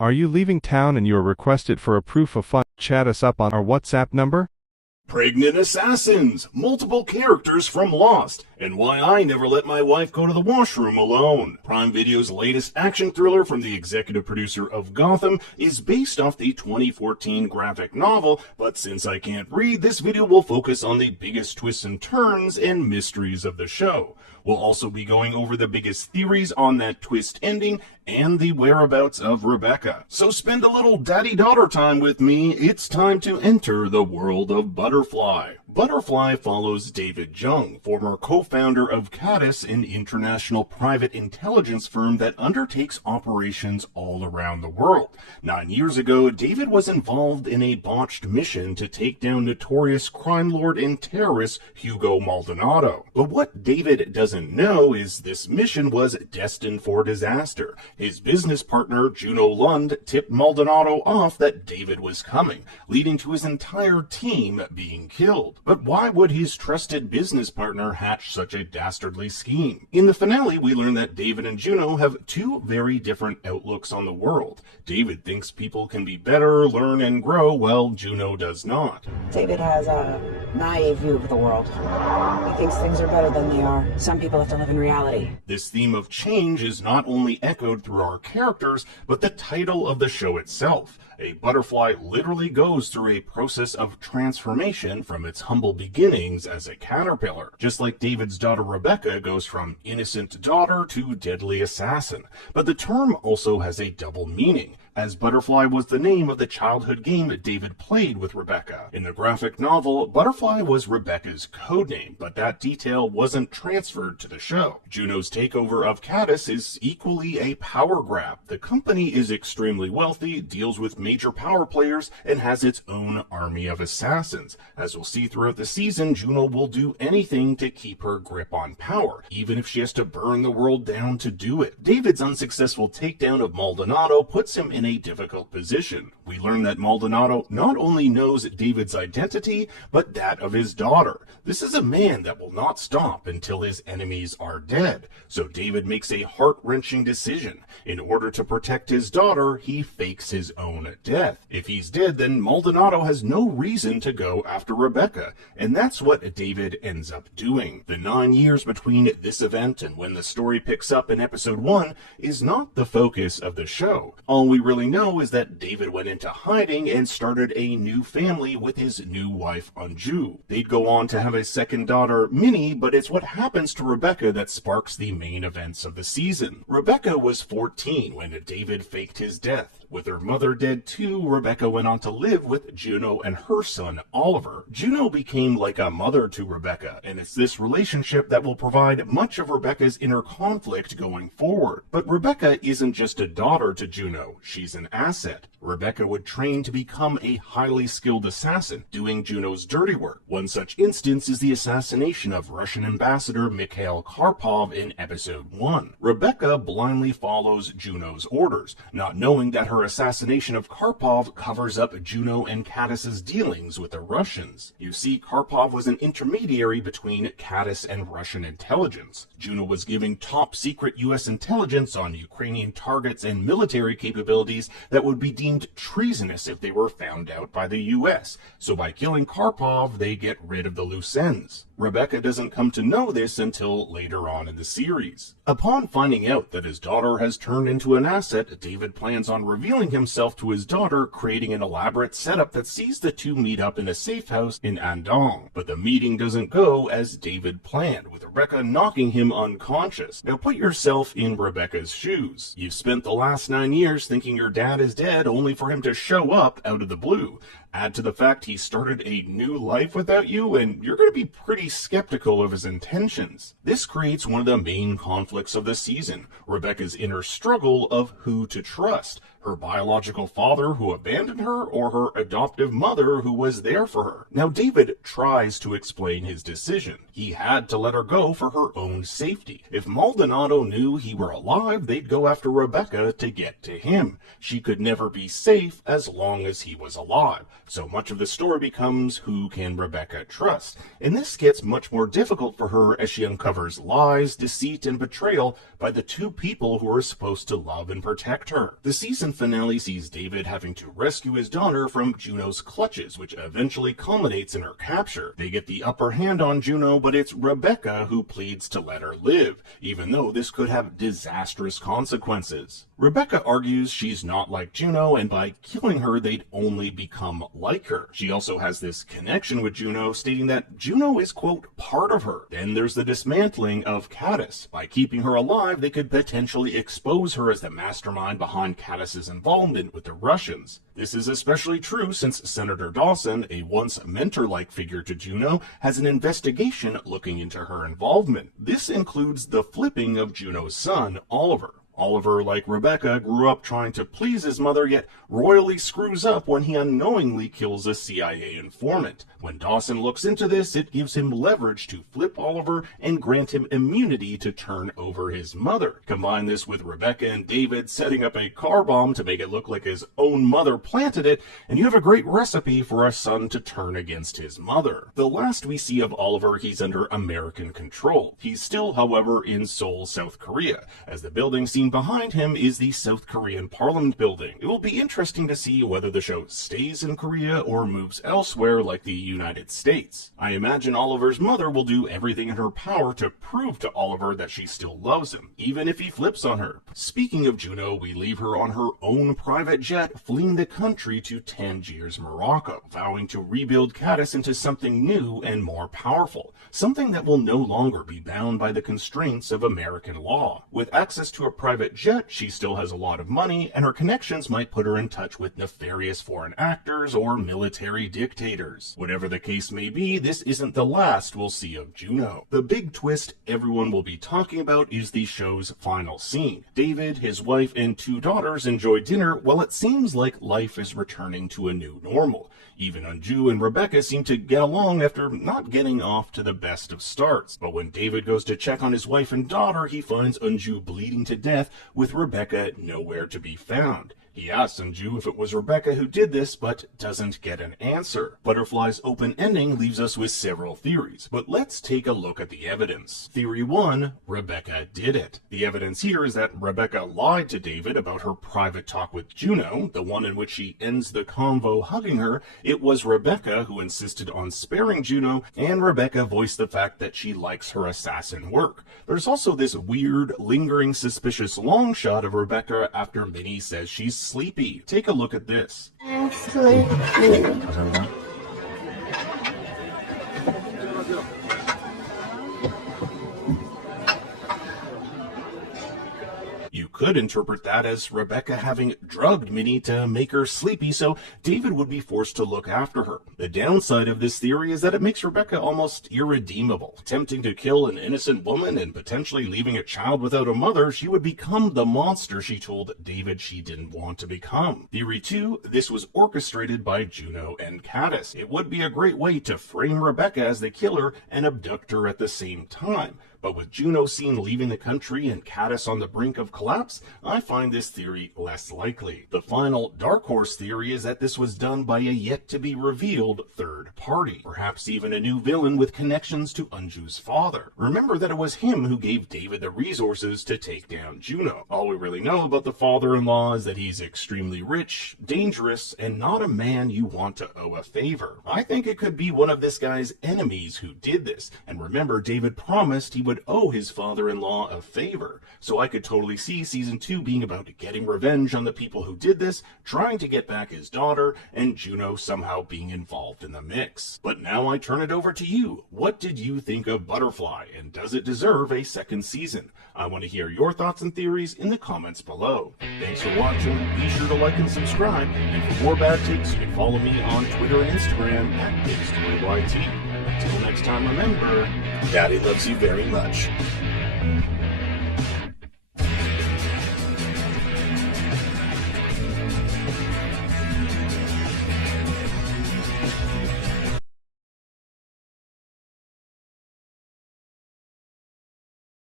Are you leaving town and you are requested for a proof of funds? Chat us up on our WhatsApp number. Pregnant assassins, multiple characters from Lost, and why I never let my wife go to the washroom alone. Prime Video's latest action thriller from the executive producer of Gotham is based off the 2014 graphic novel, but since I can't read, this video will focus on the biggest twists and turns and mysteries of the show. We'll also be going over the biggest theories on that twist ending and the whereabouts of Rebecca. So spend a little daddy-daughter time with me. It's time to enter the world of Butterfly. Butterfly follows David Jung, former co-founder of Caddis, an international private intelligence firm that undertakes operations all around the world. 9 years ago, David was involved in a botched mission to take down notorious crime lord and terrorist Hugo Maldonado. But what David doesn't know is this mission was destined for disaster. His business partner, Juno Lund, tipped Maldonado off that David was coming, leading to his entire team being killed. But why would his trusted business partner hatch such a dastardly scheme? In the finale, we learn that David and Juno have two very different outlooks on the world. David thinks people can be better, learn, and grow, while Juno does not. David has a naive view of the world. He thinks things are better than they are. Some people have to live in reality. This theme of change is not only echoed through our characters, but the title of the show itself. A butterfly literally goes through a process of transformation from its humble beginnings as a caterpillar, just like David's daughter Rebecca goes from innocent daughter to deadly assassin. But the term also has a double meaning, as Butterfly was the name of the childhood game David played with Rebecca. In the graphic novel, Butterfly was Rebecca's codename, but that detail wasn't transferred to the show. Juno's takeover of Caddis is equally a power grab. The company is extremely wealthy, deals with major power players, and has its own army of assassins. As we'll see throughout the season, Juno will do anything to keep her grip on power, even if she has to burn the world down to do it. David's unsuccessful takedown of Maldonado puts him in a difficult position. We learn that Maldonado not only knows David's identity, but that of his daughter. This is a man that will not stop until his enemies are dead. So David makes a heart-wrenching decision. In order to protect his daughter, he fakes his own death. If he's dead, then Maldonado has no reason to go after Rebecca, and that's what David ends up doing. The 9 years between this event and when the story picks up in episode 1 is not the focus of the show. All we really know is that David went into hiding and started a new family with his new wife Anju. They'd go on to have a second daughter, Minnie, but it's what happens to Rebecca that sparks the main events of the season. Rebecca was 14 when David faked his death. With her mother dead too, Rebecca went on to live with Juno and her son, Oliver. Juno became like a mother to Rebecca, and it's this relationship that will provide much of Rebecca's inner conflict going forward. But Rebecca isn't just a daughter to Juno, she's an asset. Rebecca would train to become a highly skilled assassin, doing Juno's dirty work. One such instance is the assassination of Russian ambassador Mikhail Karpov in episode 1. Rebecca blindly follows Juno's orders, not knowing that her assassination of Karpov covers up Juno and Caddis's dealings with the Russians. You see, Karpov was an intermediary between Caddis and Russian intelligence. Juno was giving top secret US intelligence on Ukrainian targets and military capabilities that would be deemed treasonous if they were found out by the US. So by killing Karpov, they get rid of the loose ends. Rebecca doesn't come to know this until later on in the series. Upon finding out that his daughter has turned into an asset, David plans on revealing himself to his daughter, creating an elaborate setup that sees the two meet up in a safe house in Andong. But the meeting doesn't go as David planned, with Rebecca knocking him unconscious. Now put yourself in Rebecca's shoes. You've spent the last 9 years thinking your dad is dead only for him to show up out of the blue. Add to the fact he started a new life without you, and you're going to be pretty skeptical of his intentions. This creates one of the main conflicts of the season, Rebecca's inner struggle of who to trust. Her biological father who abandoned her, or her adoptive mother who was there for her. Now David tries to explain his decision. He had to let her go for her own safety. If Maldonado knew he were alive, they'd go after Rebecca to get to him. She could never be safe as long as he was alive. So much of the story becomes who can Rebecca trust? And this gets much more difficult for her as she uncovers lies, deceit, and betrayal by the two people who are supposed to love and protect her. The season season finale sees David having to rescue his daughter from Juno's clutches, which eventually culminates in her capture. They get the upper hand on Juno, but it's Rebecca who pleads to let her live, even though this could have disastrous consequences. Rebecca argues she's not like Juno, and by killing her, they'd only become like her. She also has this connection with Juno, stating that Juno is, quote, part of her. Then there's the dismantling of Caddis. By keeping her alive, they could potentially expose her as the mastermind behind Caddis's involvement with the Russians. This is especially true since Senator Dawson, a once mentor-like figure to Juno, has an investigation looking into her involvement. This includes the flipping of Juno's son, Oliver. Oliver, like Rebecca, grew up trying to please his mother, yet royally screws up when he unknowingly kills a CIA informant. When Dawson looks into this, it gives him leverage to flip Oliver and grant him immunity to turn over his mother. Combine this with Rebecca and David setting up a car bomb to make it look like his own mother planted it, and you have a great recipe for a son to turn against his mother. The last we see of Oliver, he's under American control. He's still, however, in Seoul, South Korea, as the building seen behind him is the South Korean Parliament building. It will be interesting to see whether the show stays in Korea or moves elsewhere like the United States. I imagine Oliver's mother will do everything in her power to prove to Oliver that she still loves him, even if he flips on her. Speaking of Juno, we leave her on her own private jet, fleeing the country to Tangiers, Morocco, vowing to rebuild Caddis into something new and more powerful, something that will no longer be bound by the constraints of American law. With access to a private jet, she still has a lot of money, and her connections might put her in touch with nefarious foreign actors or military dictators. Whatever the case may be, this isn't the last we'll see of Juno. The big twist everyone will be talking about is the show's final scene. David, his wife, and 2 daughters enjoy dinner while it seems like life is returning to a new normal. Even Anju and Rebecca seem to get along after not getting off to the best of starts. But when David goes to check on his wife and daughter, he finds Anju bleeding to death with Rebecca nowhere to be found. He asks Anju if it was Rebecca who did this, but doesn't get an answer. Butterfly's open ending leaves us with several theories, but let's take a look at the evidence. Theory 1, Rebecca did it. The evidence here is that Rebecca lied to David about her private talk with Juno, the one in which she ends the convo hugging her. It was Rebecca who insisted on sparing Juno, and Rebecca voiced the fact that she likes her assassin work. There's also this weird, lingering, suspicious long shot of Rebecca after Minnie says she's sleepy. Take a look at this. I'm sleepy. You could interpret that as Rebecca having drugged Minnie to make her sleepy, so David would be forced to look after her. The downside of this theory is that it makes Rebecca almost irredeemable. Attempting to kill an innocent woman and potentially leaving a child without a mother, she would become the monster she told David she didn't want to become. Theory 2, this was orchestrated by Juno and Caddis. It would be a great way to frame Rebecca as the killer and abduct her at the same time. But with Juno seen leaving the country and Caddis on the brink of collapse, I find this theory less likely. The final dark horse theory is that this was done by a yet-to-be-revealed third party, perhaps even a new villain with connections to Anju's father. Remember that it was him who gave David the resources to take down Juno. All we really know about the father-in-law is that he's extremely rich, dangerous, and not a man you want to owe a favor. I think it could be one of this guy's enemies who did this, and remember, David promised he would owe his father-in-law a favor, so I could totally see season 2 being about getting revenge on the people who did this, trying to get back his daughter, and Juno somehow being involved in the mix. But now I turn it over to you. What did you think of Butterfly, and does it deserve a second season? I want to hear your thoughts and theories in the comments below. Thanks for watching. Be sure to like and subscribe, and for more bad takes, you can follow me on Twitter and Instagram at BigStoryYT. Until next time, remember, Daddy loves you very much.